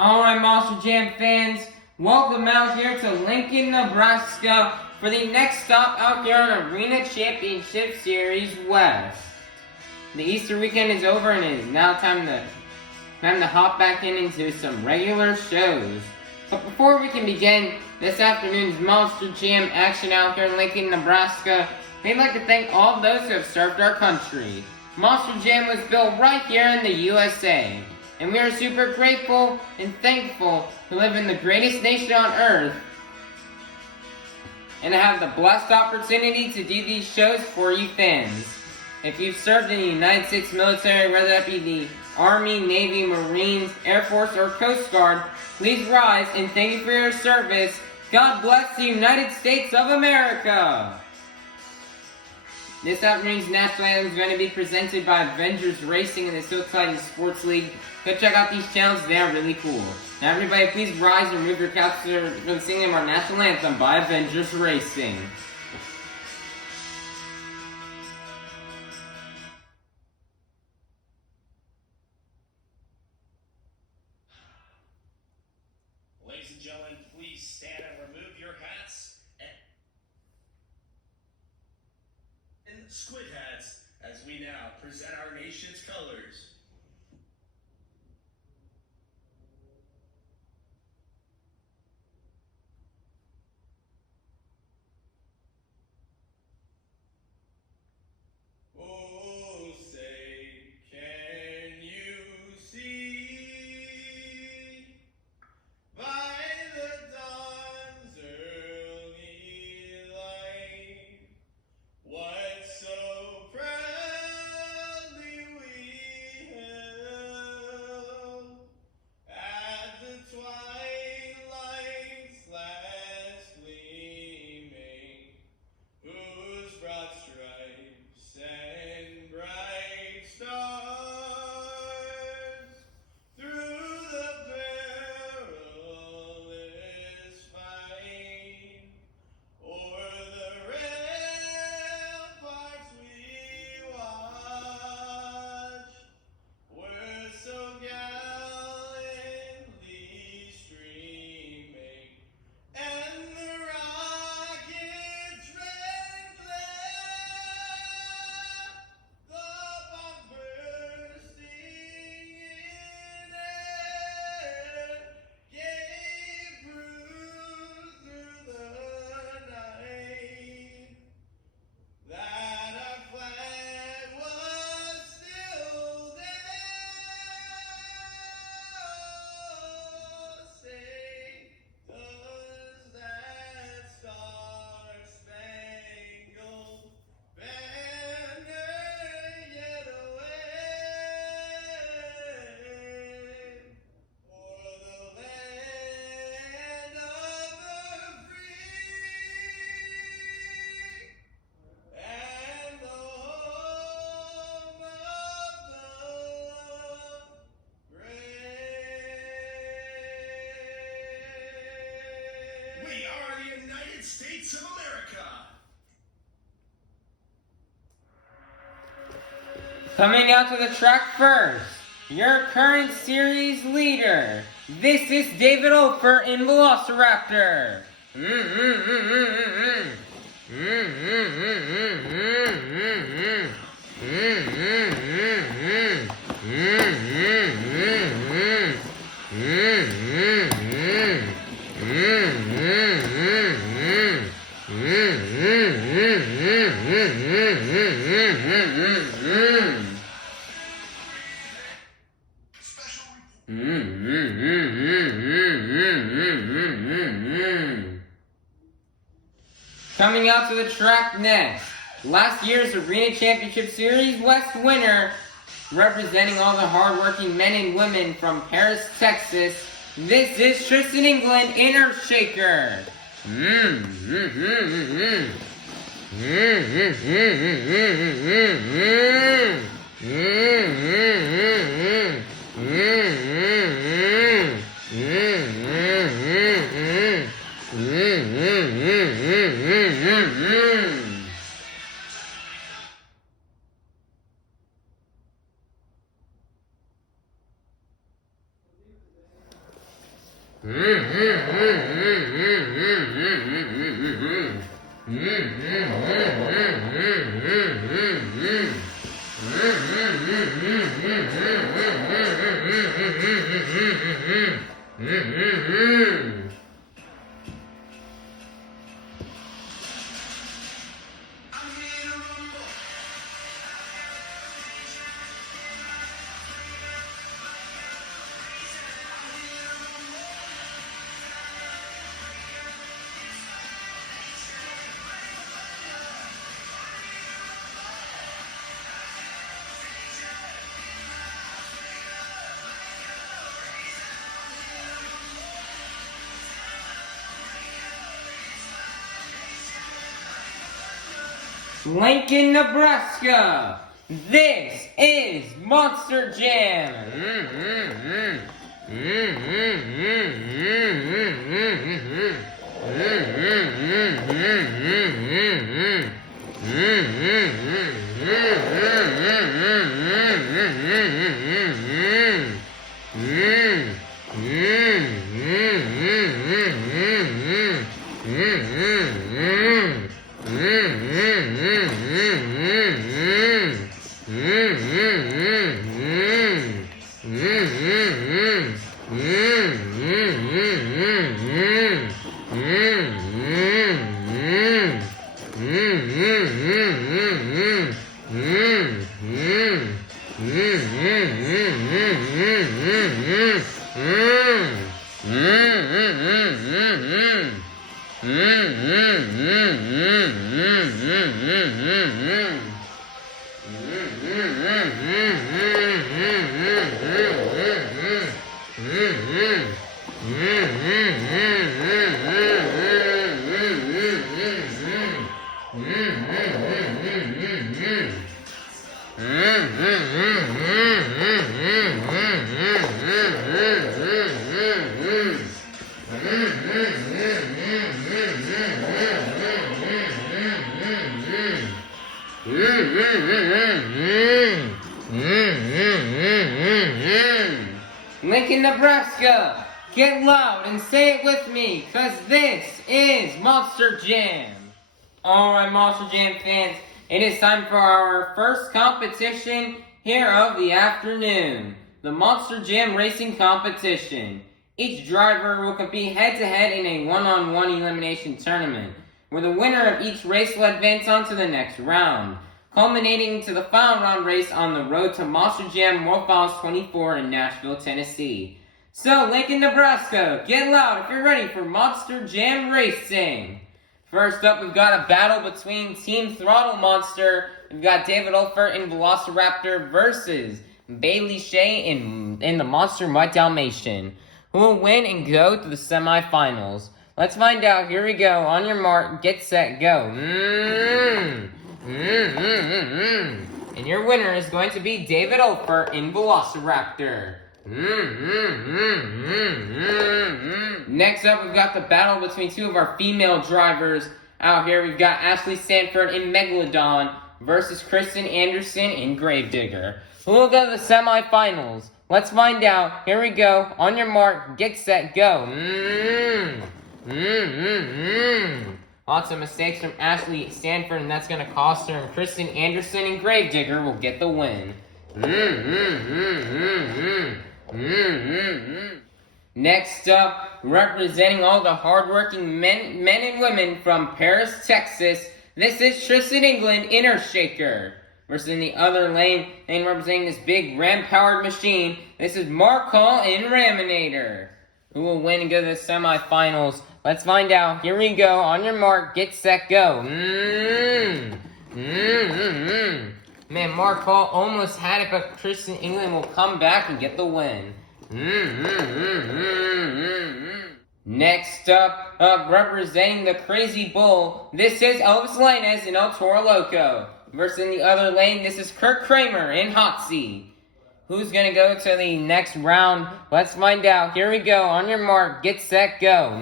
Alright, Monster Jam fans, welcome out here to Lincoln, Nebraska for the next stop out here on Arena Championship Series West. The Easter weekend is over and it is now time to hop back into some regular shows. But before we can begin this afternoon's Monster Jam action out here in Lincoln, Nebraska, we'd like to thank all those who have served our country. Monster Jam was built right here in the USA. And we are super grateful and thankful to live in the greatest nation on earth and to have the blessed opportunity to do these shows for you fans. If you've served in the United States military, whether that be the Army, Navy, Marines, Air Force, or Coast Guard, please rise and thank you for your service. God bless the United States of America. This afternoon's national anthem is going to be presented by Avengers Racing and the Silk Titan Sports League. Go check out these channels, they are really cool. Now everybody please rise and move your couch for the singing of our national anthem by Avengers Racing. Ladies and gentlemen, please stand and remove your hats and squid hats as we now present our nation's colors. Oh, say, can you see by the dawn's early light what so proudly we held at the twilight's last gleaming, whose broad stripes and bright stars through the perilous fight o'er the ramparts we watched were so gallantly streaming, and the rocket's red glare, the bomb bursting in air, gave proof through the night that our flag was still there. Say, does that star-spangled banner yet wave o'er the land of the free and the home of the brave? We are the United States of America. Coming out to the track first, your current series leader. This is David Ofer in Velociraptor. Coming out to the track next, last year's Arena Championship Series West winner, representing all the hardworking men and women from Paris, Texas, this is Tristan England in Earthshaker. Lincoln, Nebraska. This is Monster Jam. Lincoln, Nebraska, get loud and say it with me, cause this is Monster Jam. Alright, Monster Jam fans, it is time for our first competition here of the afternoon. The Monster Jam Racing Competition. Each driver will compete head-to-head in a one-on-one elimination tournament, where the winner of each race will advance on to the next round, culminating to the final round race on the road to Monster Jam World Finals 24 in Nashville, Tennessee. So, Lincoln, Nebraska, get loud if you're ready for Monster Jam Racing. First up, we've got a battle between Team Throttle Monster. We've got David Olfert in Velociraptor versus Bailey Shea in the Monster Mutt Dalmatian, who will win and go to the semifinals. Let's find out. Here we go. On your mark, get set, go. And your winner is going to be David Olfert in Velociraptor. Next up, we've got the battle between two of our female drivers. Out here, we've got Ashley Sanford in Megalodon versus Kristen Anderson in Gravedigger, who will go to the semifinals. Let's find out. Here we go. On your mark, get set, go. Lots of mistakes from Ashley Stanford, and that's going to cost her. And Kristen Anderson and Gravedigger will get the win. Next up, representing all the hardworking men and women from Paris, Texas, this is Tristan England in Earthshaker. Versus in the other lane, and representing this big ram-powered machine, this is Mark Hall in Raminator, who will win and go to the semifinals. Let's find out. Here we go. On your mark, get set, go. Man, Mark Hall almost had it, but Tristan England will come back and get the win. Next up, representing the Crazy Bull, this is Elvis Lainez in El Toro Loco. Versus in the other lane, this is Kirk Kramer in Hotsy. Who's going to go to the next round? Let's find out. Here we go. On your mark, get set, go.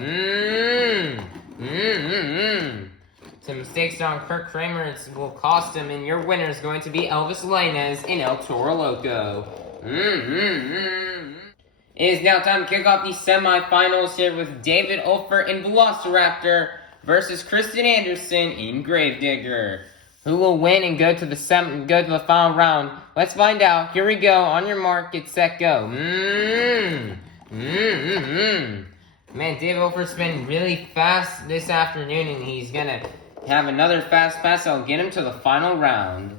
Some mistakes on Kirk Kramer will cost him, and your winner is going to be Elvis Lainez in El Toro Loco. It is now time to kick off the semifinals here with David Olfert in Velociraptor versus Kristen Anderson in Gravedigger. Who will win and go to the final round? Let's find out. Here we go. On your mark, get set, go. Man, David Olfert's been really fast this afternoon, and he's gonna have another fast pass that'll get him to the final round.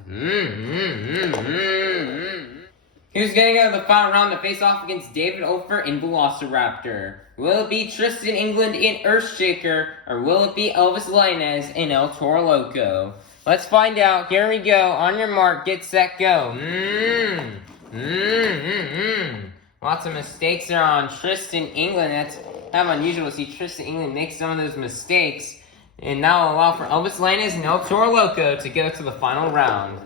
Who's gonna go to the final round to face off against David Olfert in Velociraptor? Will it be Tristan England in Earthshaker, or will it be Elvis Lainez in El Toro Loco? Let's find out. Here we go. On your mark, get set, go. Lots of mistakes there on Tristan England. That's kind of unusual to see Tristan England make some of those mistakes. And now I'll allow for Elvis Lainez and El Toro Loco to go to the final round.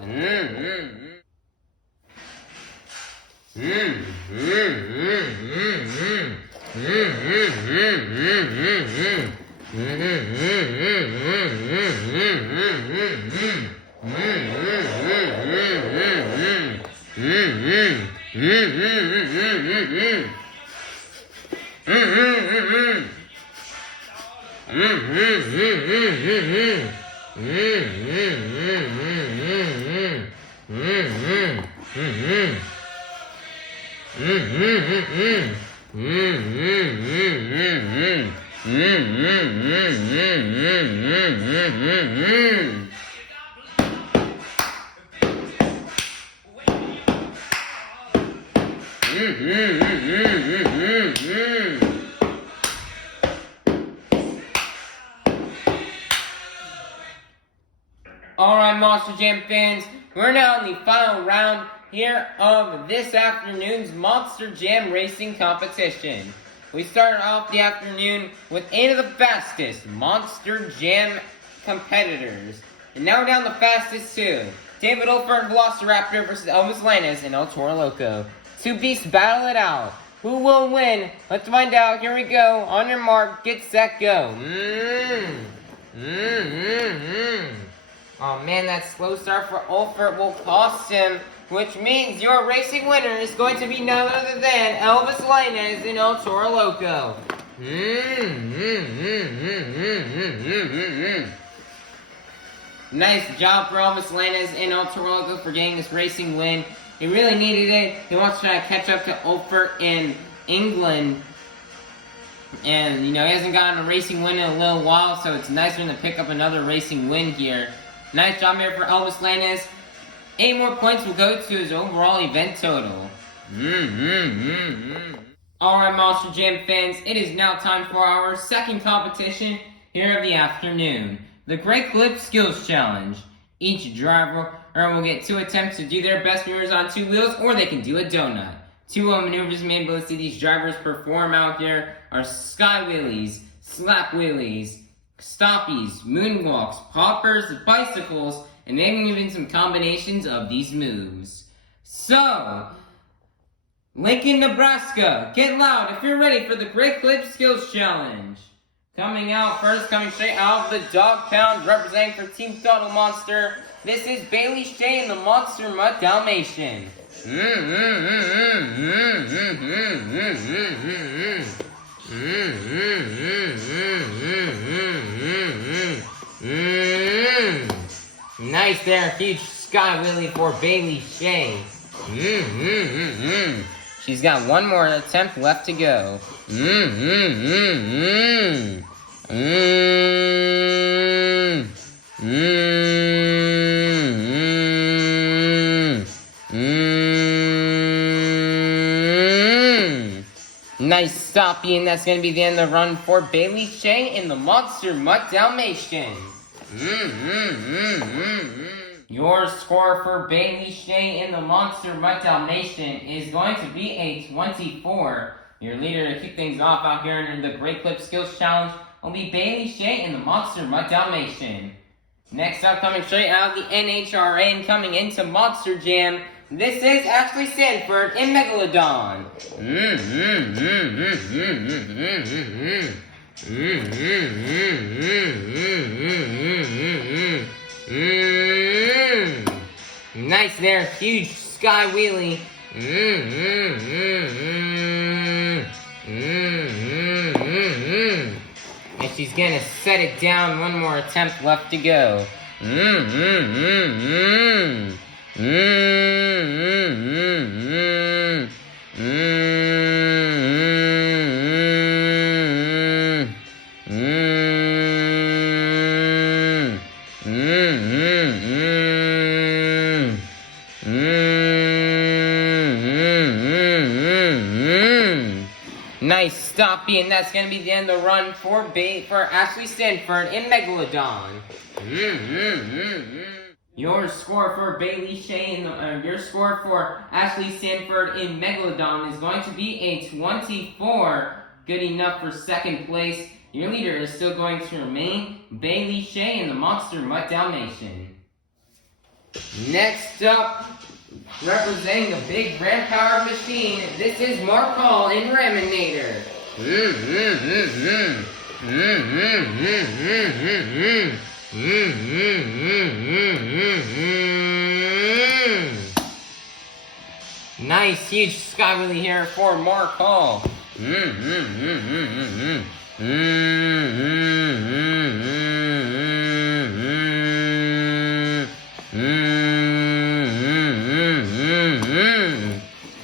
Alright, Monster Jam fans, we're now in the final round here of this afternoon's Monster Jam racing competition. We started off the afternoon with 8 of the fastest Monster Jam competitors. And now we're down the fastest 2. David Olfert and Velociraptor versus Elvis Lainez and El Toro Loco. 2 beasts battle it out. Who will win? Let's find out. Here we go. On your mark, get set, go. Oh man, that slow start for Olfert will cost him, which means your racing winner is going to be none other than Elvis Lainez and El Toro Loco. Nice job for Elvis Lainez and El Toro Loco for getting this racing win. He really needed it. He wants to try to catch up to Olfert in England. And, you know, he hasn't gotten a racing win in a little while, so it's nice for him to pick up another racing win here. Nice job here for Elvis Lainez. 8 more points will go to his overall event total. Alright, Monster Jam fans, it is now time for our second competition here of the afternoon. The Great Clip Skills Challenge. Each driver will get 2 attempts to do their best maneuvers on 2 wheels, or they can do a donut. 2 maneuvers you may be able to see these drivers perform out here are sky wheelies, slap wheelies, stoppies, moonwalks, poppers, bicycles, and maybe even some combinations of these moves. So, Lincoln, Nebraska, get loud if you're ready for the Great Clip Skills Challenge. Coming out first, coming straight out of the dog pound, representing for Team Throttle Monster, this is Bailey Shea in the Monster Mutt Dalmatian. Nice there, huge sky wheelie for Bailey Shea. She's got 1 more attempt left to go. Nice stoppie, and that's going to be the end of the run for Bailey Shea in the Monster Mutt Dalmatian. Your score for Bailey Shea in the Monster Mutt Dalmatian is going to be a 24. Your leader to kick things off out here in the Great Clip Skills Challenge will be Bailey Shea in the Monster Mutt Dalmatian. Next up, coming straight out of the NHRA and coming into Monster Jam, this is Ashley Sanford in Megalodon. Nice there, huge sky wheelie. she's gonna set it down. One more attempt left to go. Nice stoppie, and that's going to be the end of the run for Ashley Stanford in Megalodon. Your score for Bailey Shea your score for Ashley Stanford in Megalodon is going to be a 24. Good enough for second place. Your leader is still going to remain Bailey Shea in the Monster Mutt Dalmatian. Next up, representing the big ram-powered machine, this is Markall in Raminator. Nice, huge sky wheelie here for Markall.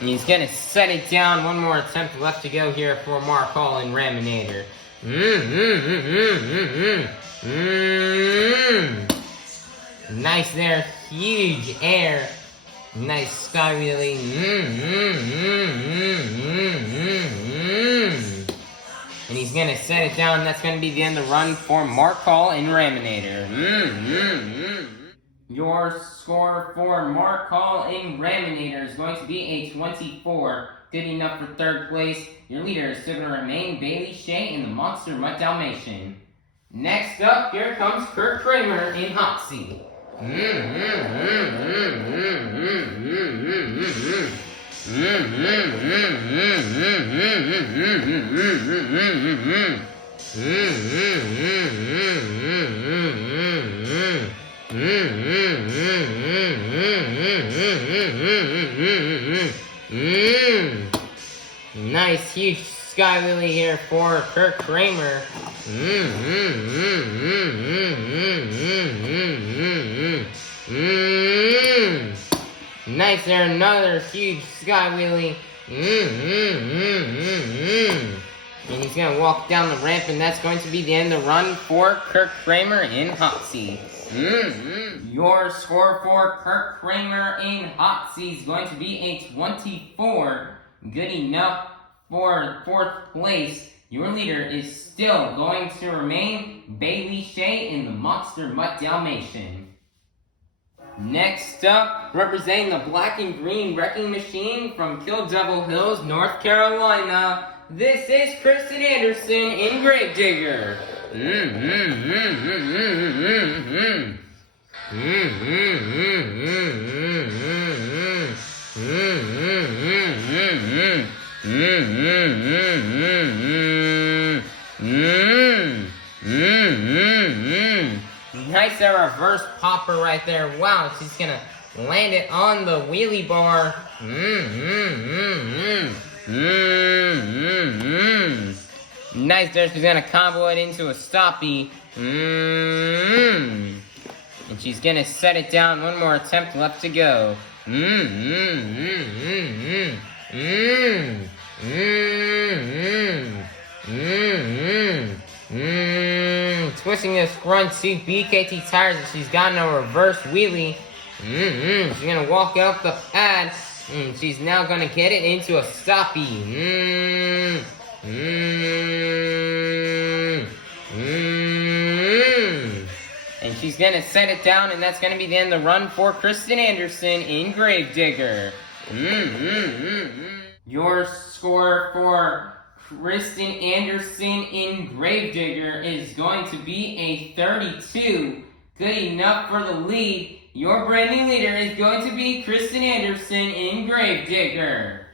He's gonna set it down. One more attempt left to go here for Markall in Raminator. Nice there, huge air. Nice sky wheelie. And he's gonna set it down. That's gonna be the end of the run for Markall in Raminator. Your score for Markall in Raminator is going to be a 24. Good enough for third place. Your leader is still going to remain Bailey Shea in the Monster Mutt Dalmatian. Next up, here comes Kurt Kramer in Hot Seat. Nice huge sky wheelie here for Kurt Kramer. Nice there, another huge sky wheelie. And he's gonna walk down the ramp, and that's going to be the end of the run for Kurt Kramer in Hot Seat. Your score for Kurt Kramer in Hot Seat is going to be a 24. Good enough for fourth place. Your leader is still going to remain Bailey Shea in the Monster Mutt Dalmatian. Next up, representing the black and green wrecking machine from Kill Devil Hills, North Carolina, this is Kristen Anderson in Gravedigger. Nice reverse popper right there. Wow, she's gonna land it on the wheelie bar. Nice there, she's gonna combo it into a stoppie. And she's gonna set it down. One more attempt left to go. Twisting this front seat BKT tires, and she's got a reverse wheelie. She's gonna walk up the pad. She's now gonna get it into a stoppie. And she's gonna set it down, and that's gonna be the end of the run for Kristen Anderson in Gravedigger. Your score for Kristen Anderson in Gravedigger is going to be a 32. Good enough for the lead. Your brand new leader is going to be Kristen Anderson in Gravedigger.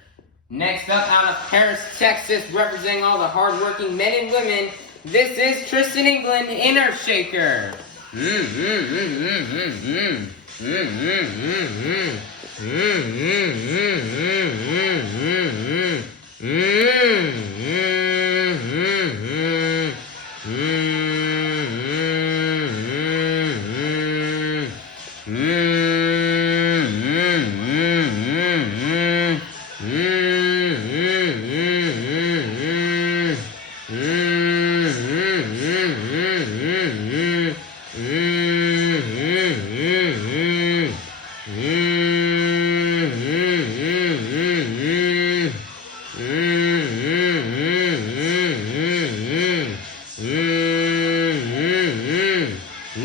Next up, out of Paris, Texas, representing all the hardworking men and women, this is Tristan England in Earthshaker.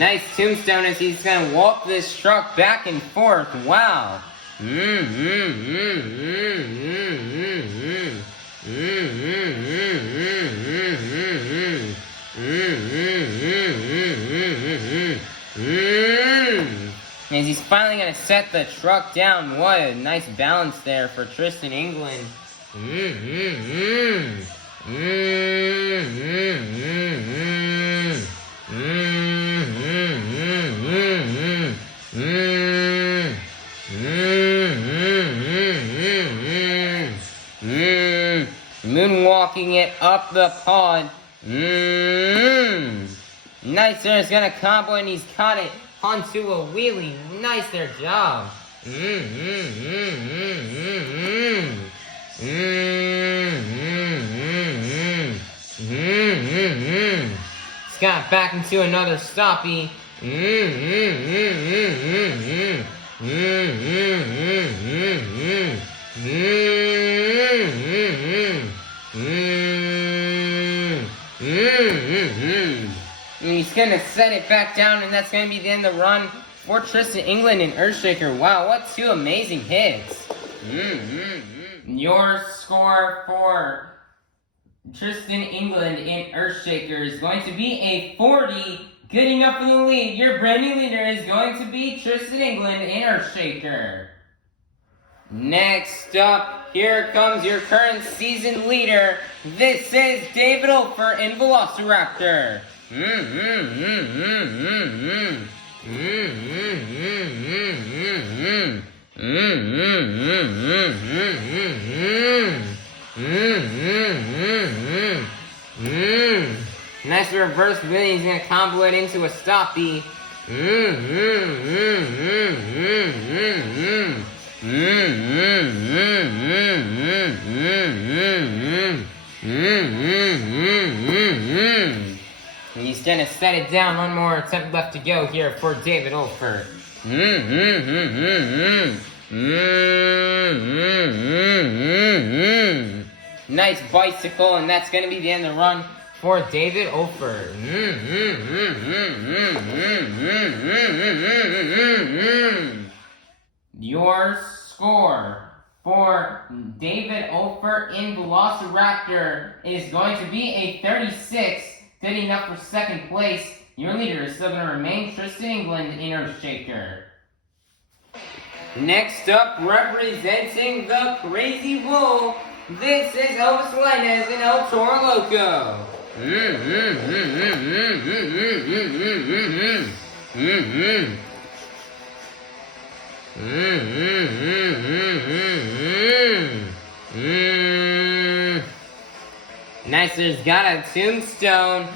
Nice tombstone as he's gonna walk this truck back and forth. Wow. As he's finally gonna set the truck down. What a nice balance there for Tristan England. Moonwalking it up the pod. Nice there. He's gonna combo and he's caught it onto a wheelie. Nice there, job. He's got back into another stoppie. He's gonna set it back down, and that's gonna be the end of the run for Tristan England and Earthshaker. Wow, what two amazing hits! Your score for Tristan England and Earthshaker is going to be a 40. Good enough for the lead. Your brand new leader is going to be Tristan England and Earthshaker. Next up, here comes your current season leader. This is David Ofer in Velociraptor. Nice reverse wheelie. He's gonna combo it into a stoppie. And he's gonna set it down. One more attempt left to go here for David Ofer. Nice bicycle, and that's gonna be the end of the run for David Ofer. Your score for David Ofer in Velociraptor is going to be a 36. Good enough for second place. Your leader is still going to remain Tristan England in Earthshaker. Next up, representing the Crazy Bull, this is Elvis Linez and El Toro Loco. Nice, there's got a tombstone.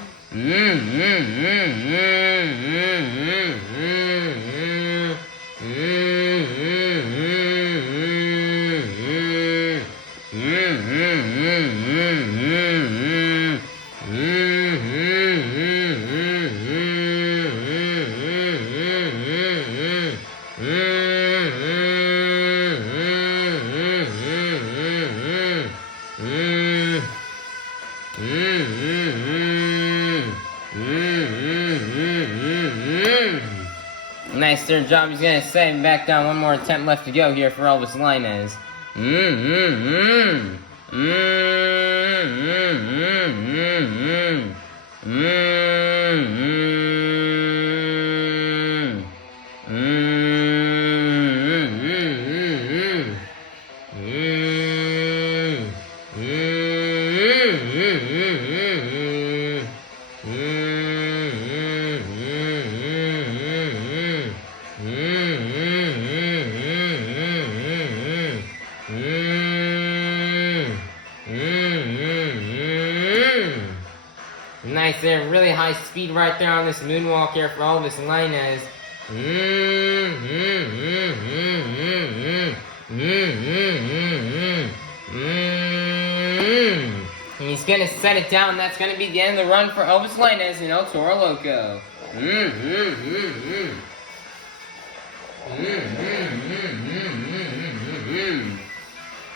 Nice third job. He's gonna set him back down. One more attempt left to go here for Elvis Linez. Nice there, really high speed right there on this moonwalk here for Elvis Linez. And he's gonna set it down. That's gonna be the end of the run for Elvis Linez and El Toro Loco.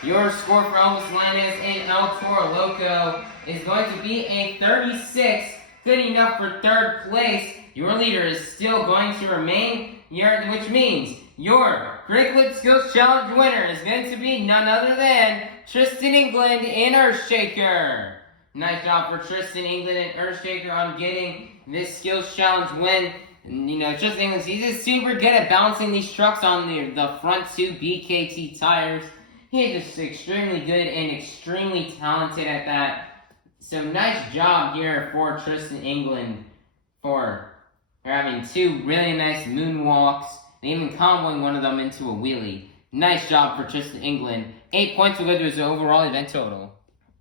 Your score for Elvis Linez and El Toro Loco is going to be a 36. Good enough for third place. your leader is still going to remain, which means your Great Clip Skills Challenge winner is going to be none other than Tristan England in Earthshaker. Nice job for Tristan England and Earthshaker on getting this Skills Challenge win. And, Tristan England, he's just super good at balancing these trucks on the front two BKT tires. He's just extremely good and extremely talented at that. So nice job here for Tristan England for having two really nice moonwalks and even comboing one of them into a wheelie. Nice job for Tristan England. 8 points will go to his overall event total.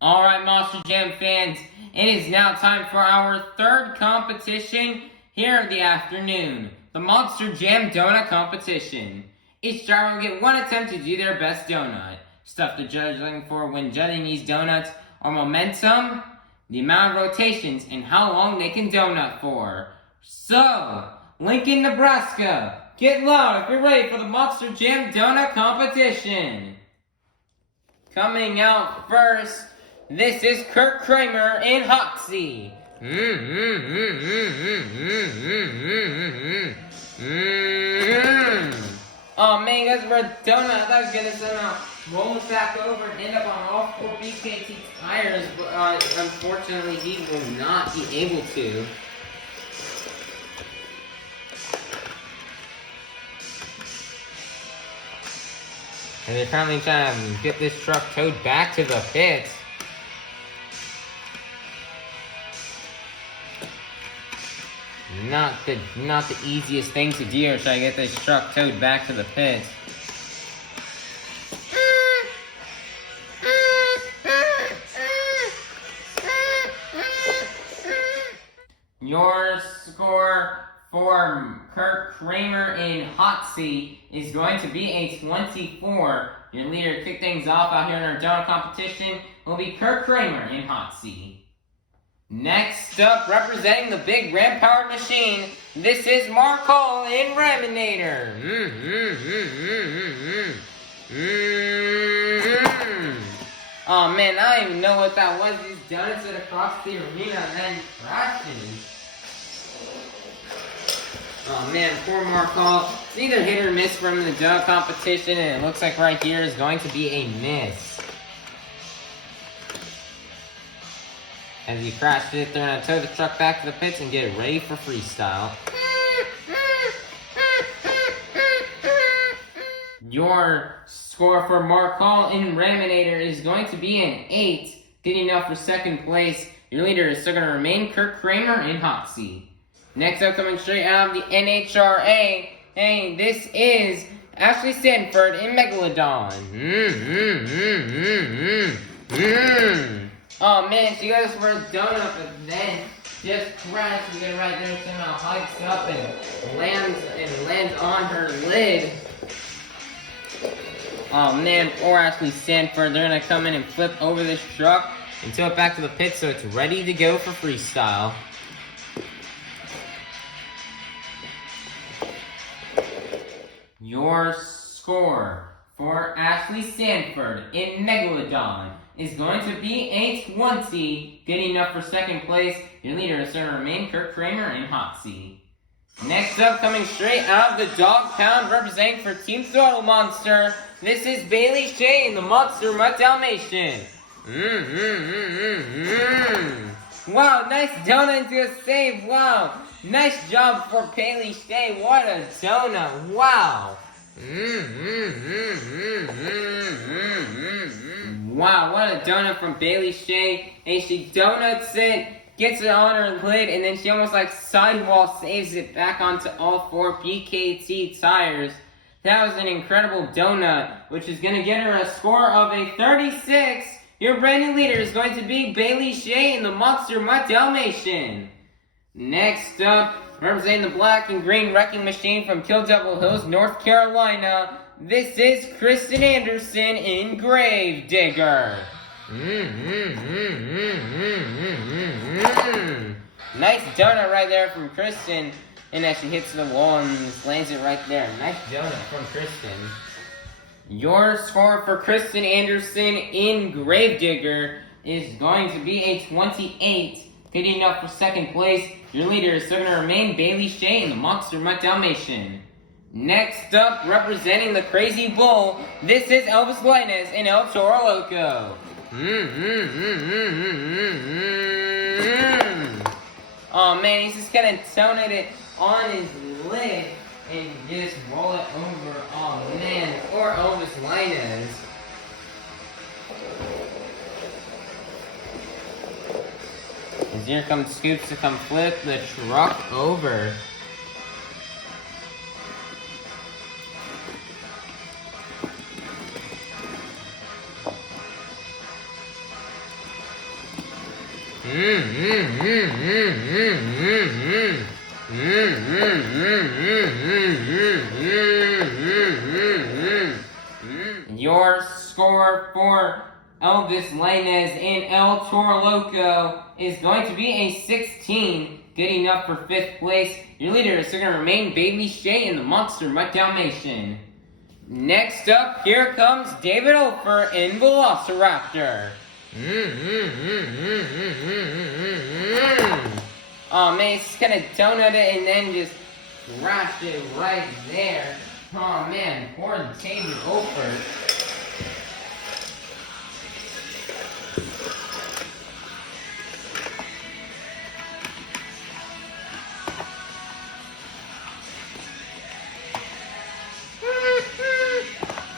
Alright, Monster Jam fans, it is now time for our third competition here of the afternoon. The Monster Jam Donut Competition. Each driver will get one attempt to do their best donut. Stuff the judge is looking for when judging these donuts are momentum, the amount of rotations, and how long they can donut for. So, Lincoln, Nebraska, get loud if you're ready for the Monster Jam Donut Competition. Coming out first, this is Kurt Kramer in Hoxie. Oh man, that's for a donut. I thought I was gonna somehow roll it back over and end up on all 4 BKT tires, but unfortunately he will not be able to. And they're currently trying to get this truck towed back to the pits. Not the easiest thing to do to try to get this truck towed back to the pits. Your score for Kurt Kramer in Hoxie is going to be a 24. Your leader to kick things off out here in our donut competition will be Kurt Kramer in Hoxie. Next up, representing the big ram-powered machine, this is Mark Hall in Raminator. Oh man, I don't even know what that was. These donuts that across the arena and then crashing. Oh man, poor Mark Hall. It's either hit or miss from the donut competition, and it looks like right here is going to be a miss. As he crashed it, they're going to tow the truck back to the pits and get it ready for freestyle. Your score for Mark Hall in Raminator is going to be an 8. Good enough for second place. Your leader is still going to remain Kurt Kramer in Hoxie. Next up, coming straight out of the NHRA, hey, this is Ashley Sanford in Megalodon. Oh man, she goes for a donut, but then just crashed and then right there somehow hikes up and lands on her lid. Oh man, poor Ashley Sanford. They're gonna come in and flip over this truck and tow it back to the pit so it's ready to go for freestyle. Your score for Ashley Sanford in Megalodon is going to be a 20. Good enough for second place. Your leader is going to remain Kurt Kramer in Hoxie. Next up, coming straight out of the dog pound, representing for Team Throttle Monster, this is Bailey Shea in the Monster Mutt Dalmatian. Wow, nice donut into a save. Wow, nice job for Bailey Shea. What a donut. Wow. Wow, what a donut from Bailey Shea. And she donuts it, gets it on her lid, and then she almost like sidewall saves it back onto all 4 BKT tires. That was an incredible donut, which is going to get her a score of a 36. Your brand new leader is going to be Bailey Shea in the Monster Mutt Dalmatian. Next up, representing the black and green wrecking machine from Kill Devil Hills, North Carolina, this is Kristen Anderson in Gravedigger. Nice donut right there from Kristen. And as she hits the wall and lands it right there. Nice donut from Kristen. Your score for Kristen Anderson in Gravedigger is going to be a 28. Good enough for second place. Your leader is still going to remain Bailey Shea in the Monster Mutt Dalmatian. Next up, representing the Crazy Bull, this is Elvis Linus in El Toro Loco. Oh man, he's just gonna tonate it on his lip and just roll it over. Oh man, poor Elvis Linus. As here comes Scoops to come flip the truck over. Your score for Elvis Linus in El Toro Loco is going to be a 16, good enough for 5th place. Your leader is still going to remain Bailey Shea in the Monster Mutt Dalmatian. Next up, here comes David Ofer in Velociraptor. Oh man, he's gonna donut it and then just crash it right there. Oh man, poor David Ofer.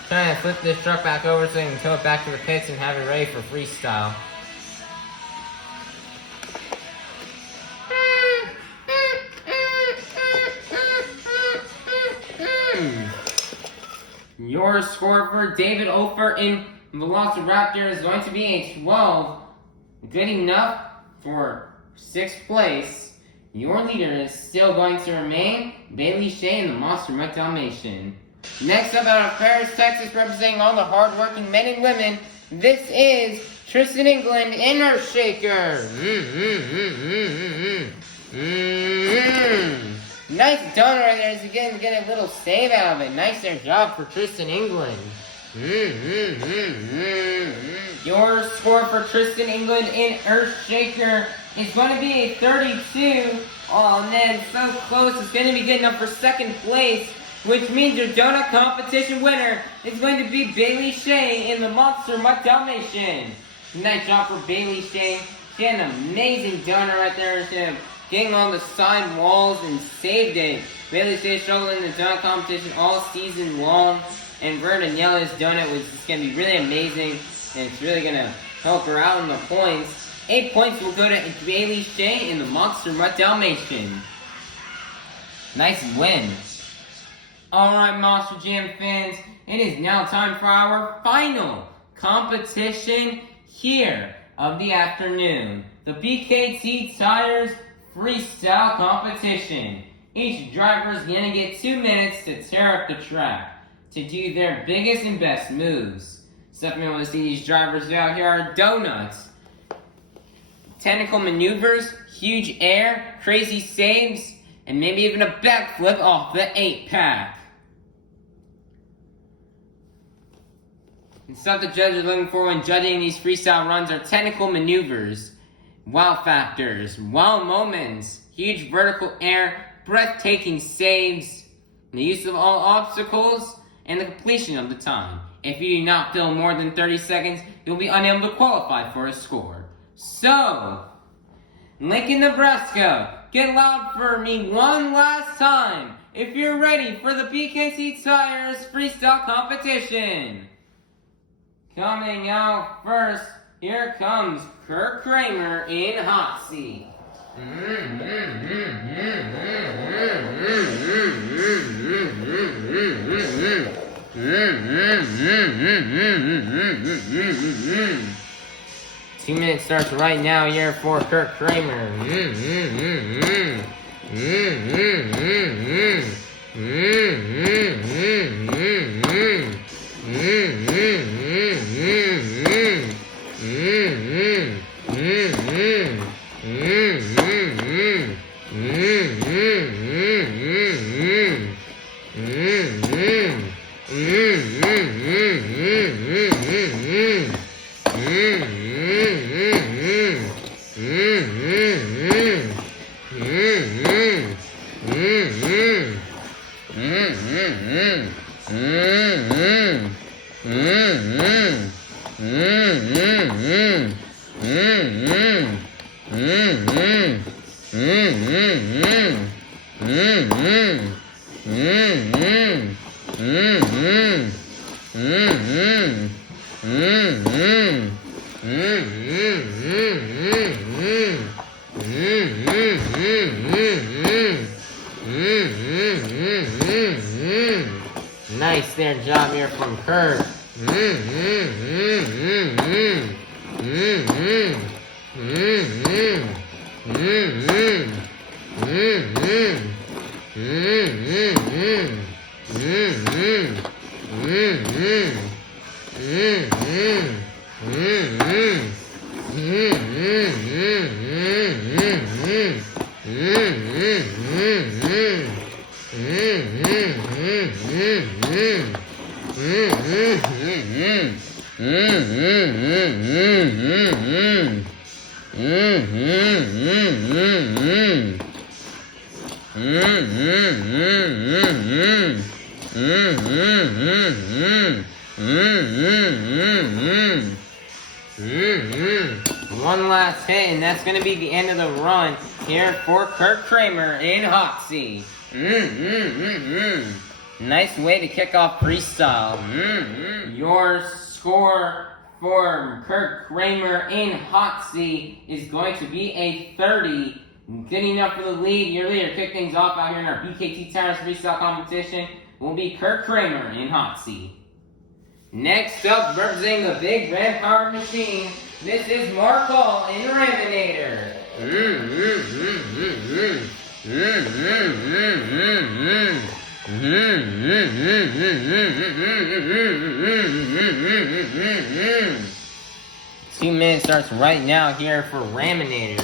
Trying to flip this truck back over so you can tow it back to the pits and have it ready for freestyle. Your score for David Ofer in Velociraptor is going to be a 12. Good enough for 6th place. Your leader is still going to remain Bailey Shea in the Monster Mutt Dalmatian. Next up out of Paris, Texas, representing all the hard-working men and women, this is Tristan England in Earthshaker. Nice donut right there. He's going to get a little save out of it. Nice job for Tristan England. Your score for Tristan England in Earthshaker is going to be a 32. Oh man, so close. It's going to be good enough for 2nd place, which means your donut competition winner is going to be Bailey Shea in the Monster Mutt Dalmatian. Nice job for Bailey Shea. She had an amazing donut right there. She had getting on the side walls and saved it. Bailey Shea struggled in the donut competition all season long, and Vernon Yella's donut was just going to be really amazing, and it's really going to help her out in the points. 8 points will go to Bailey Shea in the Monster Mutt Dalmatian. Nice win. Alright, Monster Jam fans, it is now time for our final competition here of the afternoon. The BKT Tires Freestyle Competition. Each driver is going to get 2 minutes to tear up the track to do their biggest and best moves. Stuff you want to see these drivers out here are donuts, tentacle maneuvers, huge air, crazy saves, and maybe even a backflip off the 8-pack. And stuff the judges are looking for when judging these freestyle runs are technical maneuvers, wow factors, wow moments, huge vertical air, breathtaking saves, the use of all obstacles, and the completion of the time. If you do not fill more than 30 seconds, you'll be unable to qualify for a score. So, Lincoln, Nebraska, get loud for me one last time if you're ready for the BKT Tires Freestyle Competition. Coming out first, here comes Kirk Kramer in Hot Seat. Two minutes starts right now here for Kirk Kramer. Nice there job here from Kurt. One last hit, and that's going to be the end of the run here for Kurt Kramer in hot seat. Nice way to kick off freestyle. Your score for Kurt Kramer in hot seat is going to be a 30. Good enough for the lead. Your leader kick things off out here in our BKT Towers freestyle competition will be Kurt Kramer in hot seat. Next up, representing the big red powered machine, this is Markle in Raminator. Two minutes starts right now here for Raminator.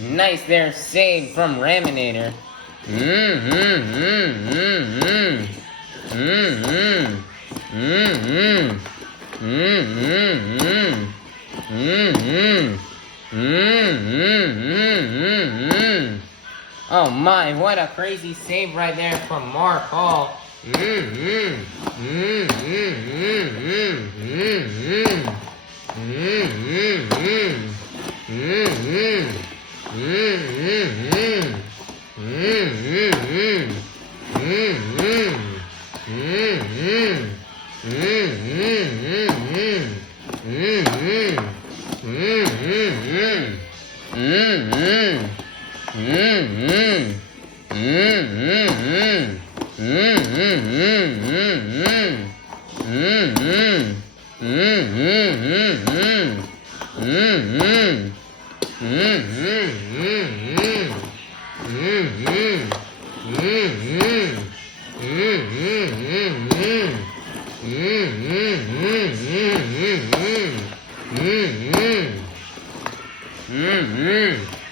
Nice there, save from Raminator. Oh my, what a crazy save right there from Mark Hall.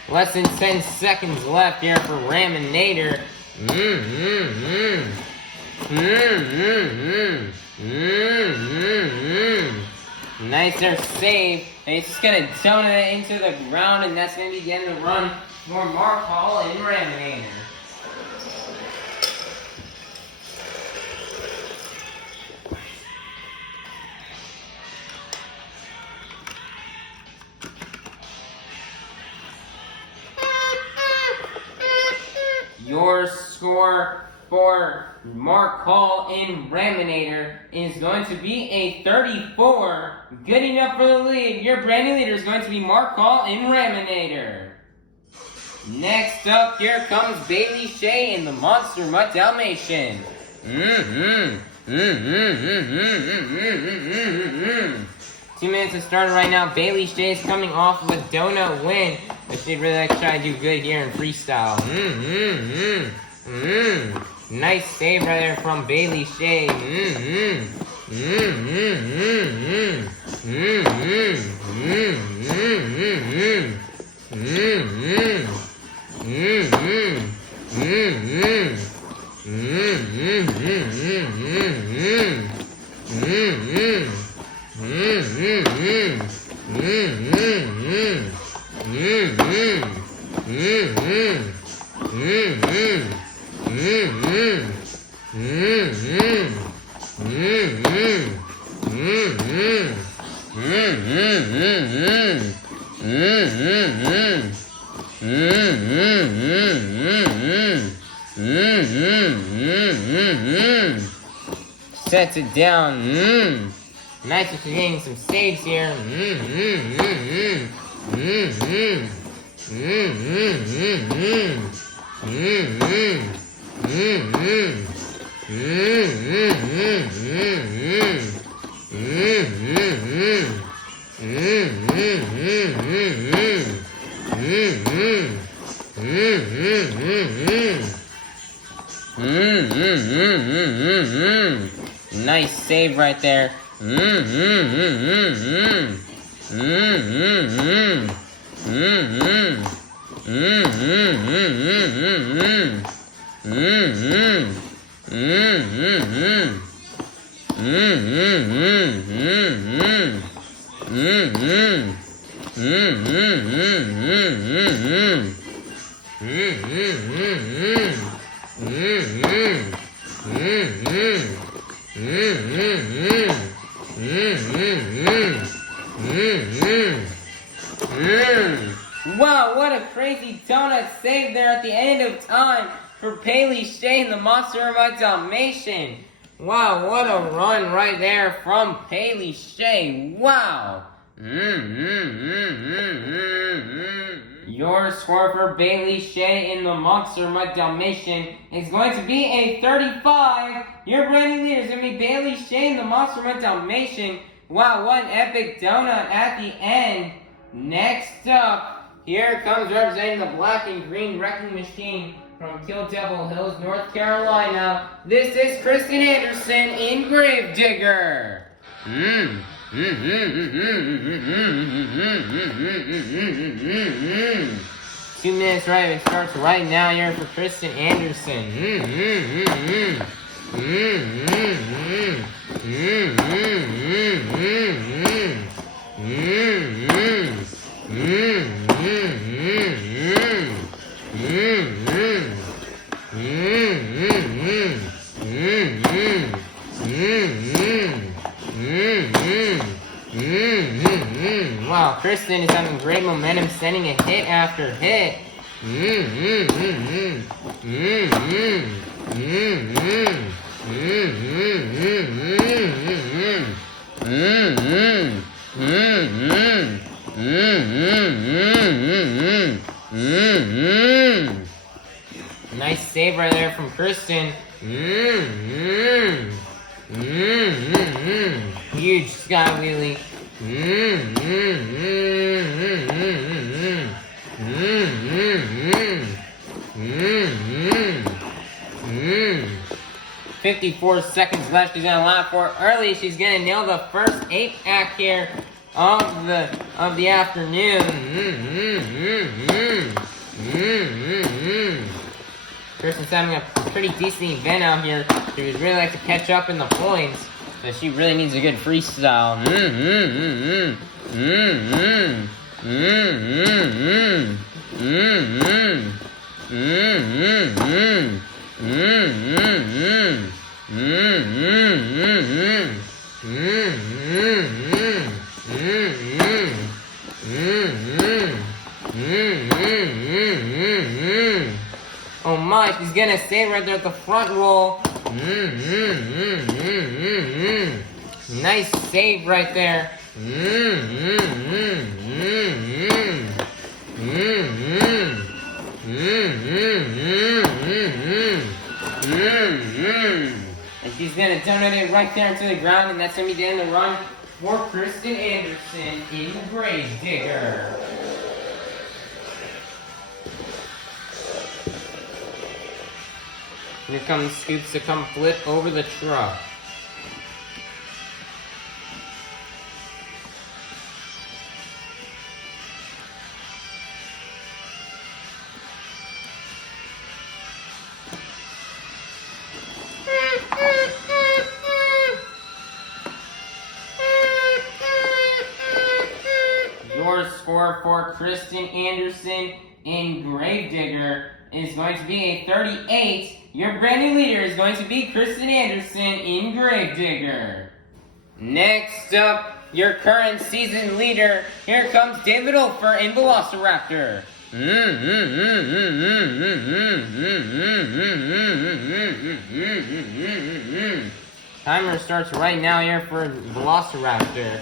Less than 10 seconds left here for Raminator. Nice there save. And it's just going to tone it into the ground, and that's going to be the end of the run for Mark Hall and Raminator. Your score for Mark Hall in Raminator is going to be a 34. Good enough for the lead. Your brand new leader is going to be Mark Hall in Raminator. Next up, here comes Bailey Shea in the Monster Mutt Dalmatian. 2 minutes has started right now. Bailey Shea is coming off of a donut win, but she'd really like to try to do good here in freestyle. Nice save right there from Bailey Shea. Sets it down. Nice, she's getting some saves here. Nice save right there. Wow, what a crazy donut save there at the end of time for Bailey Shea and the Monster of my Dalmatian. Wow, what a run right there from Bailey Shea. Wow. Your score for Bailey Shea in the Monster of my Dalmatian is going to be a 35. Your brand new leader is going to be Bailey Shea in the Monster of my Dalmatian. Wow, what an epic donut at the end. Next up, here comes representing the black and green wrecking machine from Kill Devil Hills, North Carolina. This is Kristen Anderson in Gravedigger. 2 minutes right, it starts right now here for Kristen Anderson. Wow, Kristen is having great momentum, sending a hit after hit. Nice save right there from Kristen. Huge sky wheelie. 54 seconds left. She's gonna lap for it early. She's gonna nail the first 8-pack here of the afternoon. Kristen's having a pretty decent event out here. She would really like to catch up in the points, but she really needs a good freestyle. Oh my, she's gonna stay right there at the front roll. Nice save right there. And she's gonna donate it right there to the ground, and that's gonna be the end of the run for Kristen Anderson in Gravedigger. Here comes Scoops to come flip over the truck. Your score for Kristen Anderson in Gravedigger is going to be a 38. Your brand new leader is going to be Kristen Anderson in Gravedigger. Next up, your current season leader. Here comes David Ofer in Velociraptor. Timer starts right now here for Velociraptor.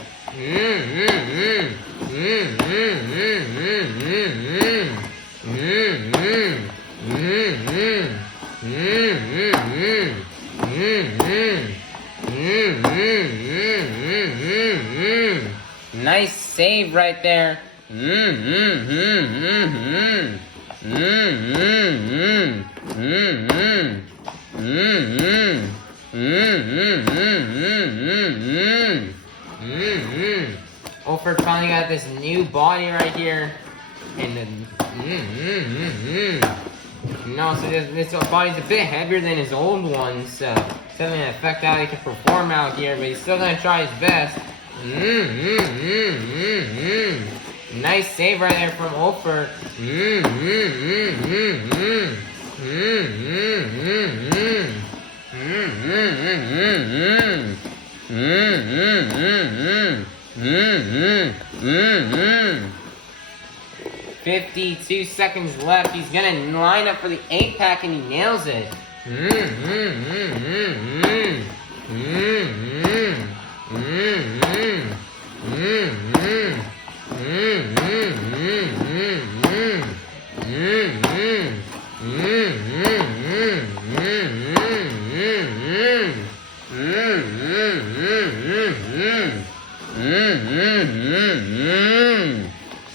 Nice save right there. Ofer finally got this new body right here. And then, no, so this body's a bit heavier than his old one, so it's having an effect how he can perform out here, but he's still gonna try his best. Nice save right there from Ofer. Mm-hmm. 52 seconds left. He's gonna line up for the 8-pack and he nails it.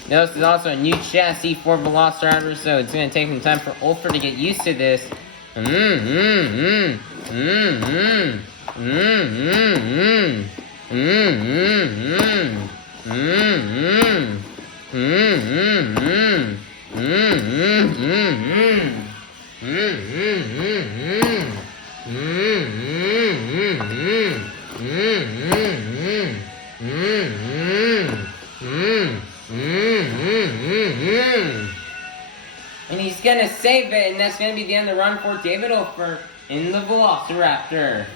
This is also a new chassis for Velociraptor, so it's going to take some time for Ofer to get used to this. And he's gonna save it, and that's gonna be the end of the run for David Ofer in the Velociraptor.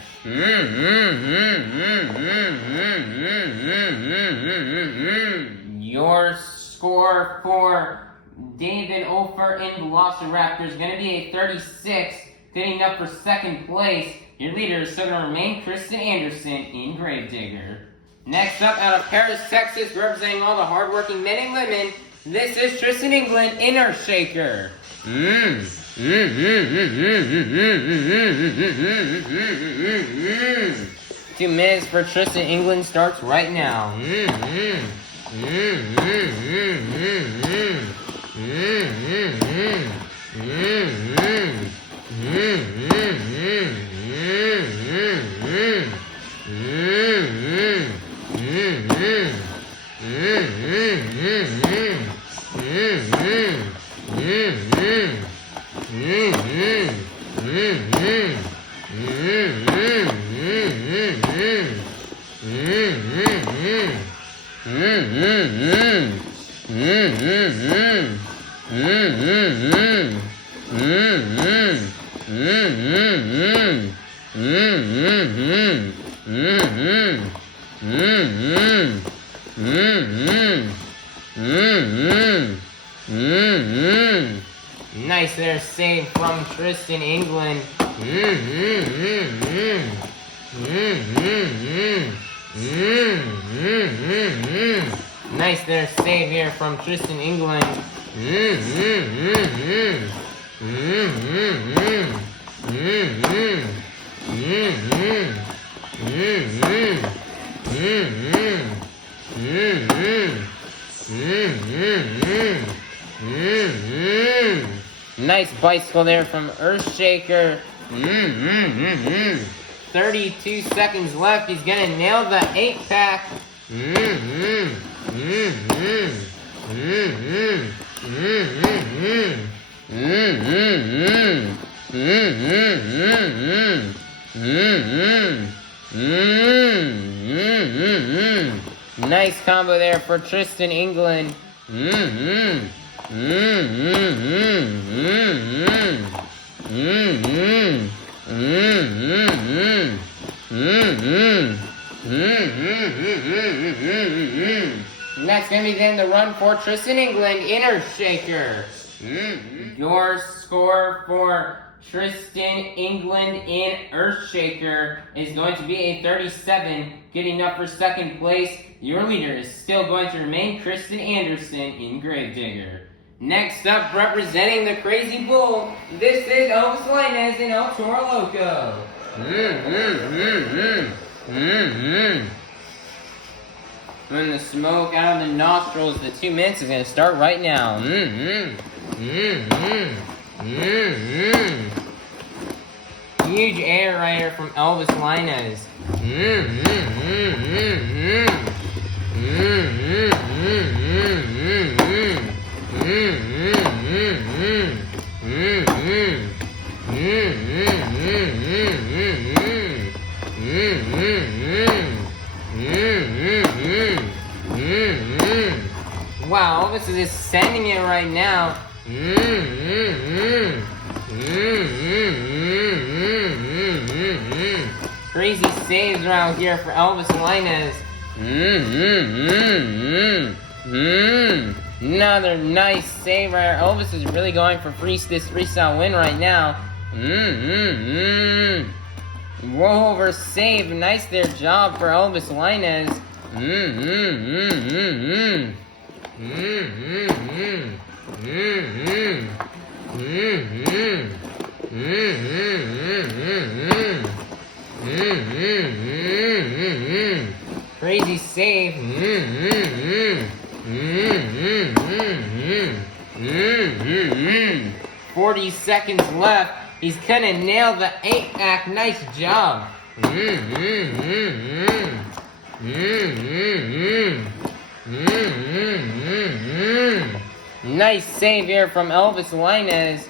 Your score for David Ofer in Velociraptor is gonna be a 36, getting up for second place. Your leader is still gonna remain Kristen Anderson in Gravedigger. Next up, out of Paris, Texas, representing all the hardworking men and women, this is Tristan England in her shaker. 2 minutes for Tristan England starts right now. Nice there, save from Tristan England. Nice there, save here from Tristan England. Nice bicycle there from Earthshaker. 32 seconds left. He's gonna nail the 8-pack. Nice combo there for Tristan England. Next gonna be then the run for Tristan England, Inner Shaker. Your score for Tristan England in Earthshaker is going to be a 37, getting up for second place. Your leader is still going to remain Kristen Anderson in Gravedigger. Next up, representing the Crazy Bull, this is Elvis Linus in El Toro Loco. When the smoke out of the nostrils, the 2 minutes is going to start right now. Huge air right here from Elvis Linus. Wow, Elvis is just sending it right now. Crazy saves around here for Elvis Linus. Another nice save right here. Elvis is really going for this freestyle win right now. Rollover save. Nice there job for Elvis Linus. Crazy save. 40 seconds left. He's gonna nail the 8-pack. Nice job. Nice save here from Elvis Linus.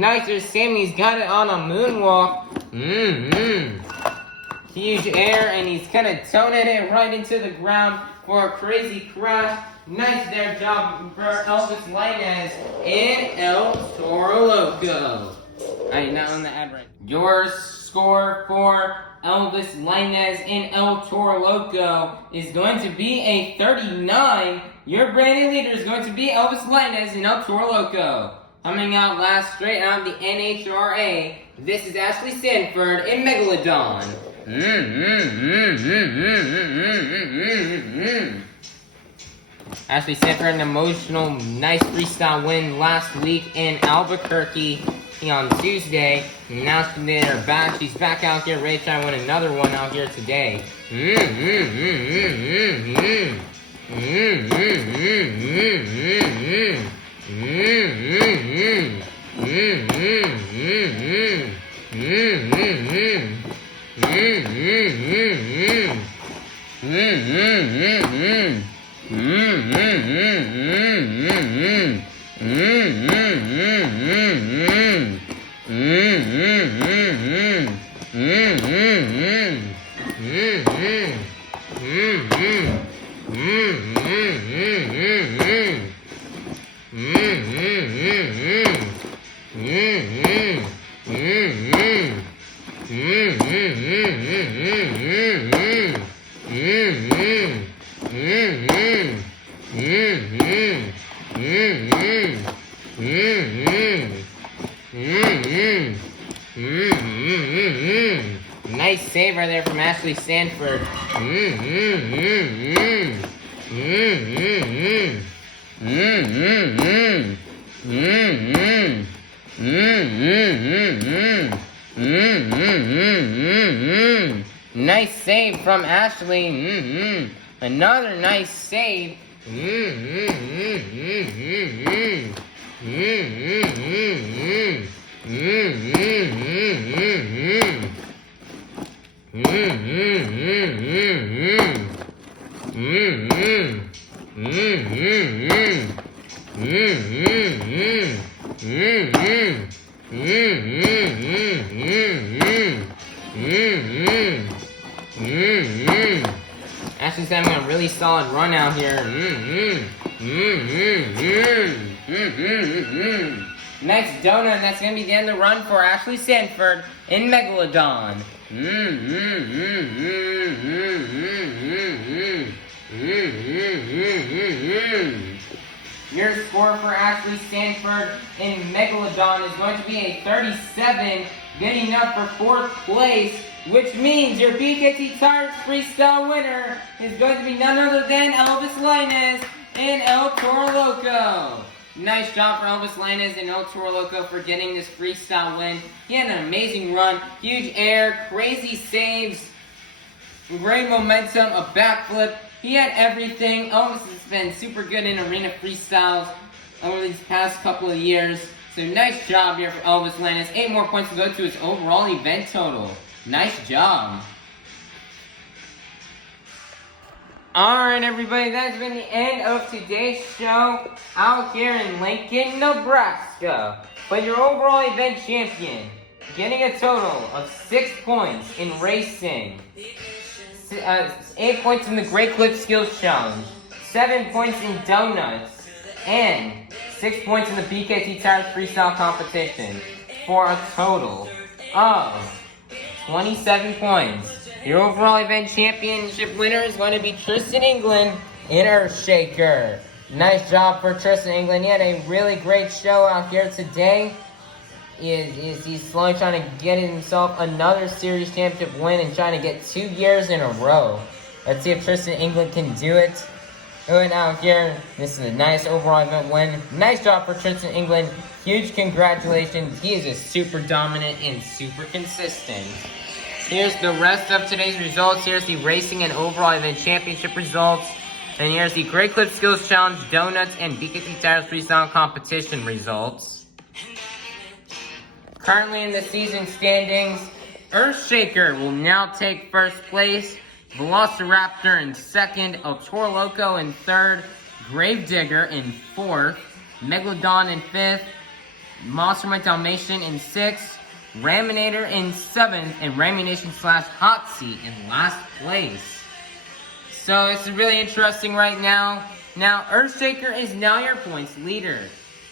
Nicer Sammy's got it on a moonwalk. Huge air, and he's kind of toning it right into the ground for a crazy crash. Nice there job for Elvis Linus in El Toro Loco. Alright, now on the ad right. Your score for Elvis Linus in El Toro Loco is going to be a 39. Your brand new leader is going to be Elvis Linus in El Toro Loco. Coming out last straight out of the NHRA, this is Ashley Sanford in Megalodon. Ashley Sanford, an emotional, nice freestyle win last week in Albuquerque on Tuesday. And now she's back out here ready to try to win another one out here today. Nice save right there from Ashley Sanford. Nice save from Ashley. Another nice save. Ashley's having a really solid run out here. Next donut, that's going to be the end of the run for Ashley Sanford in Megalodon. Your score for Ashley Sanford in Megalodon is going to be a 37, good enough for 4th place, which means your BKT Tires Freestyle winner is going to be none other than Elvis Linus and El Toro Loco. Nice job for Elvis Linus and El Toro Loco for getting this freestyle win. He had an amazing run, huge air, crazy saves, great momentum, a backflip. He had everything. Elvis has been super good in arena freestyles over these past couple of years. So nice job here for Elvis Linus. 8 more points to go to his overall event total. Nice job. Alright everybody, that's been the end of today's show out here in Lincoln, Nebraska. But your overall event champion, getting a total of 6 points in racing, 8 points in the Great Clip Skills Challenge, 7 points in donuts, and 6 points in the BKT Tires Freestyle Competition, for a total of 27 points. Your overall event championship winner is going to be Tristan England in Earthshaker. Nice job for Tristan England. He had a really great show out here today. He's slowly trying to get himself another series championship win and trying to get 2 years in a row. Let's see if Tristan England can do it. Going out here, this is a nice overall event win. Nice job for Tristan England. Huge congratulations. He is just super dominant and super consistent. Here's the rest of today's results. Here's the racing and overall event championship results. And here's the Great Clip Skills Challenge, Donuts, and BKT Tires Freestyle Competition results. Currently in the season standings, Earthshaker will now take first place, Velociraptor in second, El Toro Loco in third, Gravedigger in fourth, Megalodon in fifth, Monster Dalmatian in sixth, Raminator in 7th, and Ramination / Hot Seat in last place. So it's really interesting right now. Now Earthshaker is now your points leader,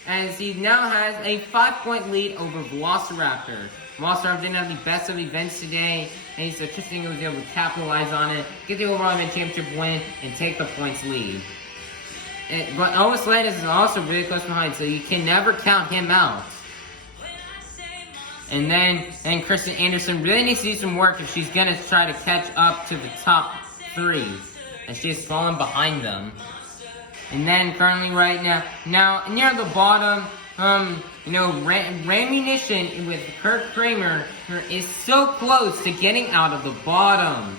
as he now has a 5-point lead over Velociraptor. Velociraptor didn't have the best of events today, and so Tristan was able to capitalize on it, get the overall event championship win, and take the points lead. But Elvis Linus is also really close behind, so you can never count him out. And Kristen Anderson really needs to do some work if she's going to try to catch up to the top 3. And she has fallen behind them. And then currently right now near the bottom, Ramunition with Kirk Kramer is so close to getting out of the bottom.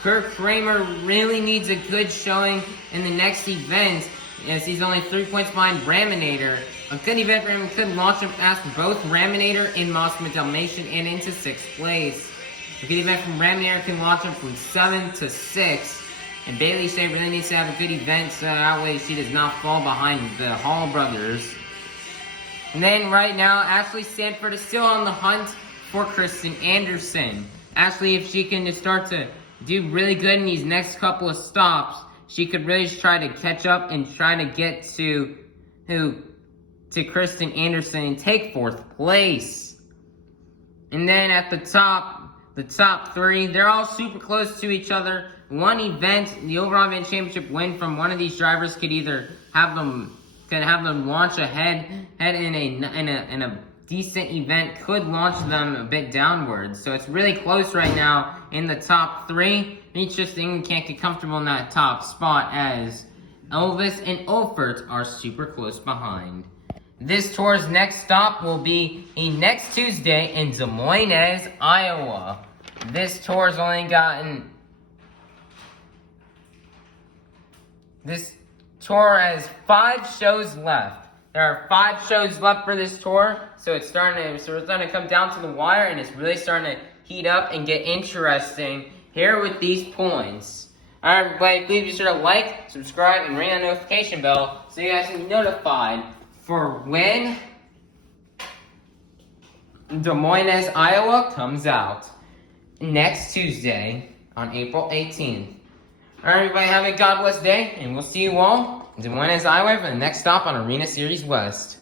Kirk Kramer really needs a good showing in the next event, as he's only 3 points behind Raminator. A good event for him could launch him past both Raminator and Monster Dalmatian and into 6th place. A good event from Raminator can launch him from 7 to 6. And Bailey Shea really needs to have a good event so that way she does not fall behind the Hall brothers. And then right now, Ashley Sanford is still on the hunt for Kristen Anderson. Ashley, if she can just start to do really good in these next couple of stops, she could really just try to catch up and try to get to Kristen Anderson and take 4th place. And then at the top 3, they're all super close to each other. One event, the overall event championship win from one of these drivers could either have them launch ahead in decent event could launch them a bit downwards. So it's really close right now in the top 3. Interesting, can't get comfortable in that top spot as Elvis and Olfert are super close behind. This tour's next stop will be next Tuesday in Des Moines, Iowa. This tour's only gotten... This tour has 5 shows left. There are 5 shows left for this tour, so it's starting to come down to the wire, and it's really starting to heat up and get interesting here with these points. Alright, everybody, please be sure to like, subscribe, and ring that notification bell so you guys can be notified for when Des Moines, Iowa comes out next Tuesday on April 18th. Alright, everybody, have a God bless day, and we'll see you all in Des Moines, Iowa for the next stop on Arena Series West.